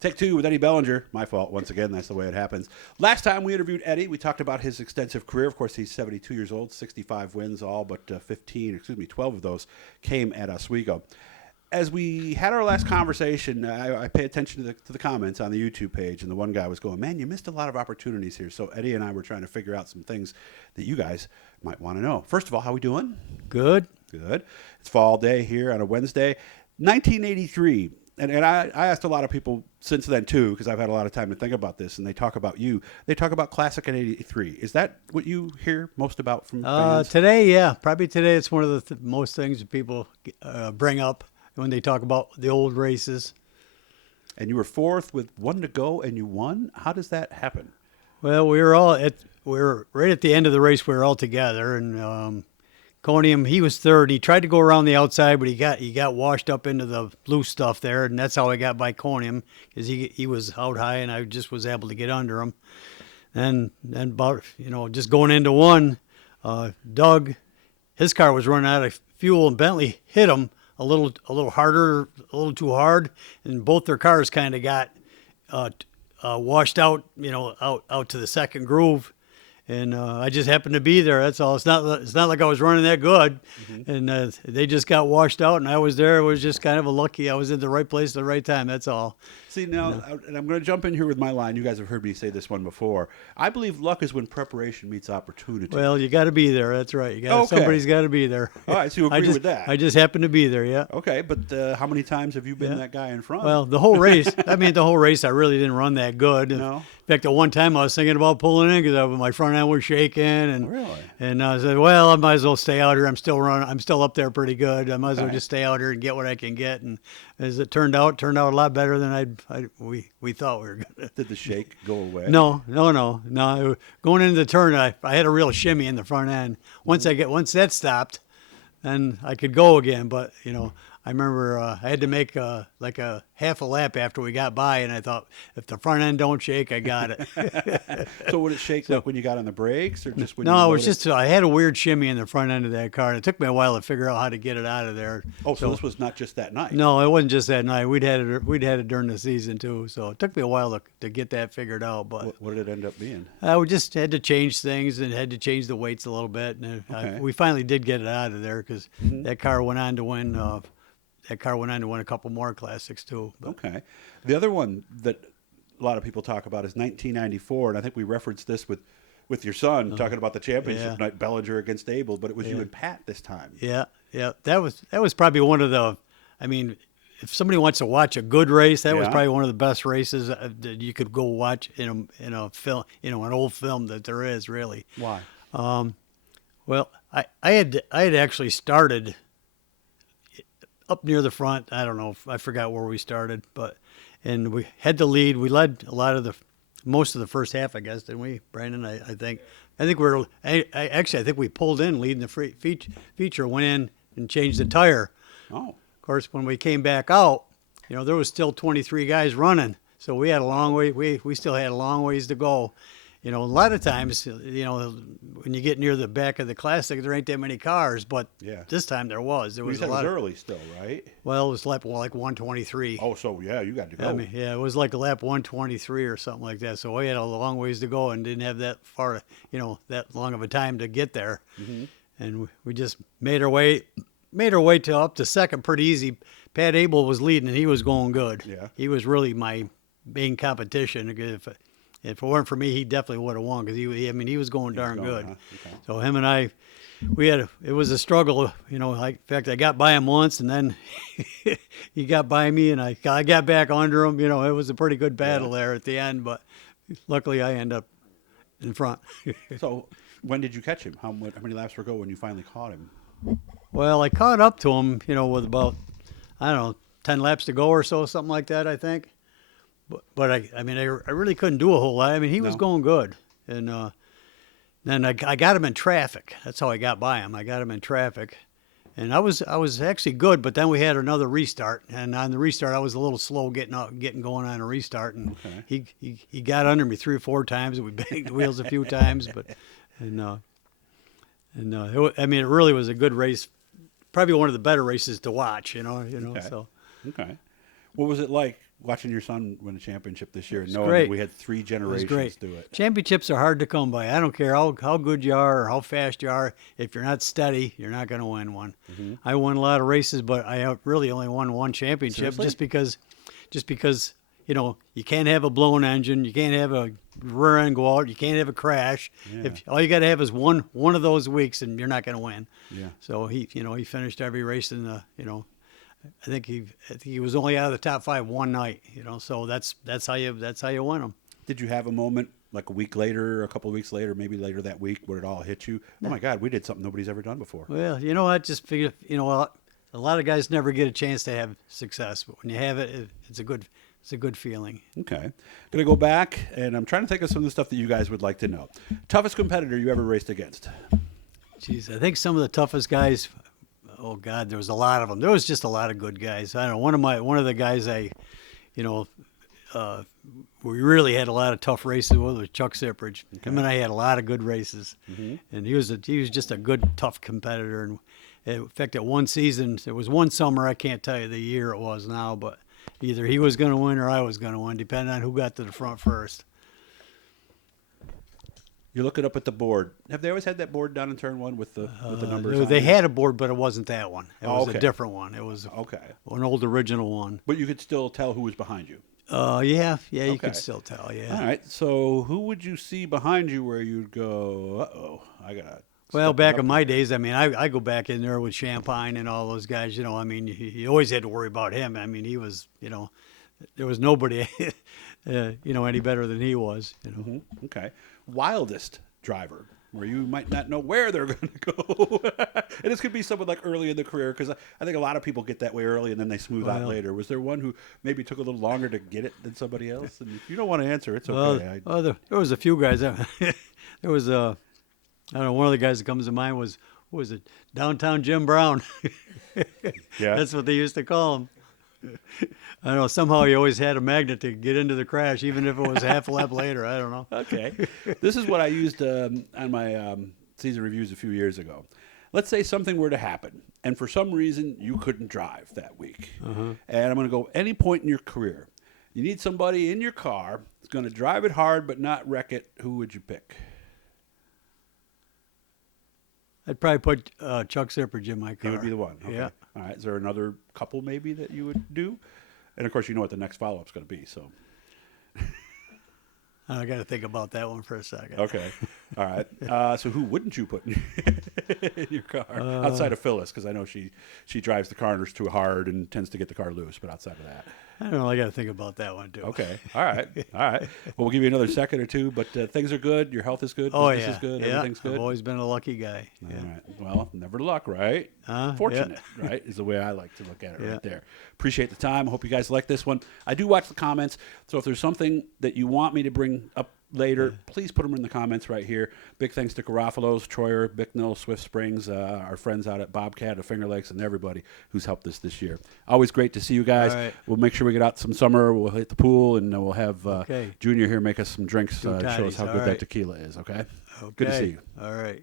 Take two with Eddie Bellinger. My fault, once again. That's the way it happens. Last time we interviewed Eddie, we talked about his extensive career. Of course, he's 72 years old, 65 wins, all but 12 of those came at Oswego. As we had our last conversation, I pay attention to the comments on the YouTube page, and the one guy was going, man, you missed a lot of opportunities here. So Eddie and I were trying to figure out some things that you guys might want to know. First of all, how we doing? Good. Good. It's fall day here on a Wednesday. 1983. And I asked a lot of people since then, too, because I've had a lot of time to think about this, and they talk about you. They talk about Classic in 83. Is that what you hear most about from fans? Today, yeah. Probably today it's one of the most things that people bring up when they talk about the old races. And you were fourth with one to go, and you won? How does that happen? Well, we were right at the end of the race. We were all together, and Conium, he was third. He tried to go around the outside, but he got washed up into the blue stuff there, and that's how I got by Conium, because he was out high, and I just was able to get under him. And about just going into one, Doug, his car was running out of fuel, and Bentley hit him a little harder, a little too hard, and both their cars kind of got washed out, out to the second groove. And I just happened to be there. That's all. It's not like I was running that good, and they just got washed out, and I was there. It was just kind of a lucky. I was in the right place at the right time. That's all. See, now, and I'm going to jump in here with my line. You guys have heard me say this one before. I believe luck is when preparation meets opportunity. Well, you got to be there. That's right. Somebody's got to be there. All right, so you agree with that. I just happened to be there. Yeah. Okay, but how many times have you been that guy in front? Well, the whole race. The whole race, I really didn't run that good. No. In fact, at one time I was thinking about pulling in because my front end was shaking, and really? And I said, well, I might as well stay out here. I'm still running. I'm still up there pretty good. I might as well just stay out here and get what I can get. And as it turned out a lot better than we thought we were gonna. Did the shake go away? No. Going into the turn, I had a real shimmy in the front end. Once that stopped, then I could go again. But I remember I had to make like a half a lap after we got by, and I thought, if the front end don't shake, I got it. So would it shake like when you got on the brakes, or just when you No, it loaded? was just I had a weird shimmy in the front end of that car, and it took me a while to figure out how to get it out of there. Oh, so this was not just that night? No, it wasn't just that night. We'd had it during the season too, so it took me a while to get that figured out. But what did it end up being? We just had to change things and had to change the weights a little bit, and we finally did get it out of there because that car went on to win. That car went on to win a couple more classics too. But. Okay. The other one that a lot of people talk about is 1994, and I think we referenced this with your son talking about the championship night, Bellinger against Abel, but it was you and Pat this time. Yeah. That was probably one of the. If somebody wants to watch a good race, that was probably one of the best races that you could go watch in a film, an old film that there is really. Why? Well, I had actually started up near the front. I don't know. I forgot where we started, and we had the lead. We led most of the first half, I guess, didn't we, Brandon? I think I think we pulled in leading the feature, went in and changed the tire. Oh. Of course, when we came back out, there was still 23 guys running, so we had a long way. We still had a long ways to go. A lot of times, when you get near the back of the classic, there ain't that many cars, but this time there was. There was a lot. It was early still, right? Well, it was like 123. Oh, so you got to go. It was like lap 123 or something like that. So we had a long ways to go and didn't have that far, that long of a time to get there. Mm-hmm. And we just made our way to up to second pretty easy. Pat Abel was leading and he was going good. Yeah. He was really my main competition. If it weren't for me, he definitely would have won because he was going darn good. Huh? Okay. So him and I, it was a struggle. In fact, I got by him once, and then he got by me, and I got back under him. It was a pretty good battle there at the end, but luckily I ended up in front. So when did you catch him? How many laps were ago when you finally caught him? Well, I caught up to him, with about 10 laps to go or so, something like that, I think. But I really couldn't do a whole lot. He was going good, and then I got him in traffic. That's how I got by him. I got him in traffic, and I was actually good. But then we had another restart, and on the restart I was a little slow getting going on a restart, and he got under me 3 or 4 times, and we banged the wheels a few times. But it really was a good race, probably one of the better races to watch. Okay. So. Okay. What was it like watching your son win a championship this year and It's knowing great. that we had 3 It was generations great. do it? Championships are hard to come by. I don't care how good you are or how fast you are. If you're not steady, you're not going to win one. I won a lot of races, but I really only won one championship Seriously? just because you can't have a blown engine, you can't have a rear end go out, you can't have a crash. Yeah. If all you got to have is one of those weeks, and you're not going to win. Yeah. So he finished every race in the I think he was only out of the top 5 one night. So that's how you win them. Did you have a moment like a week later, a couple of weeks later, maybe later that week, where it all hit you? Oh my God, we did something nobody's ever done before. Well, I just figured, a lot of guys never get a chance to have success, but when you have it, it's a good feeling. Okay. Gonna go back, and I'm trying to think of some of the stuff that you guys would like to know. Toughest competitor you ever raced against? Jeez, I think some of the toughest guys. Oh God, there was a lot of them. There was just a lot of good guys. I don't know. One of the guys we really had a lot of tough races with was Chuck Sipridge. Him and I had a lot of good races, and he was just a good, tough competitor. And in fact, at one season, it was one summer. I can't tell you the year it was now, but either he was going to win or I was going to win, depending on who got to the front first. You look it up at the board. Have they always had that board down in turn 1 with the numbers? They on it? had a board, but it wasn't that one. It was okay. a different one. It was Okay. an old original one. But you could still tell who was behind you. Yeah, you Okay. could still tell. Yeah. All right. So who would you see behind you where you'd go, uh-oh, I got. Well, back in my days, I mean, I go back in there with Champagne and all those guys. I mean, you always had to worry about him. I mean, he was, there was nobody, any better than he was. Okay. Wildest driver where you might not know where they're going to go. And this could be someone like early in the career, because I think a lot of people get that way early and then they smooth out later. Was there one who maybe took a little longer to get it than somebody else? And if you don't want to answer, it's okay. There was a few guys. There was I don't know. One of the guys that comes to mind was it Downtown Jim Brown? Yeah. That's what they used to call him. I don't know. Somehow he always had a magnet to get into the crash, even if it was half a lap later. I don't know. Okay. This is what I used on my season reviews a few years ago. Let's say something were to happen, and for some reason you couldn't drive that week. And I'm going to go any point in your career. You need somebody in your car that's going to drive it hard but not wreck it. Who would you pick? I'd probably put Chuck Sipridge in my car. He would be the one. Okay. Yeah. All right. Is there another couple maybe that you would do? And of course, you know what the next follow-up's going to be. So. I got to think about that one for a second. Okay. All right. So who wouldn't you put in your car outside of Phyllis? Because I know she drives the corners too hard and tends to get the car loose. But outside of that. I don't know. I got to think about that one too. Okay. All right. All right. Well, we'll give you another second or two. But things are good. Your health is good. Oh, Business yeah. is good. Yeah. Everything's good. I've always been a lucky guy. All Yeah. right. Well, never luck, right? Fortunate, right, is the way I like to look at it right there. Appreciate the time. I hope you guys like this one. I do watch the comments, so if there's something that you want me to bring up later, please put them in the comments right here. Big thanks to Garofalo's, Troyer, Bicknell, Swift Springs, our friends out at Bobcat, at Finger Lakes, and everybody who's helped us this year. Always great to see you guys. All right. We'll make sure we get out some summer. We'll hit the pool, and we'll have Okay. Junior here make us some drinks, show us toddies. how All good that right. tequila is, okay? Okay. Good to see you. All right.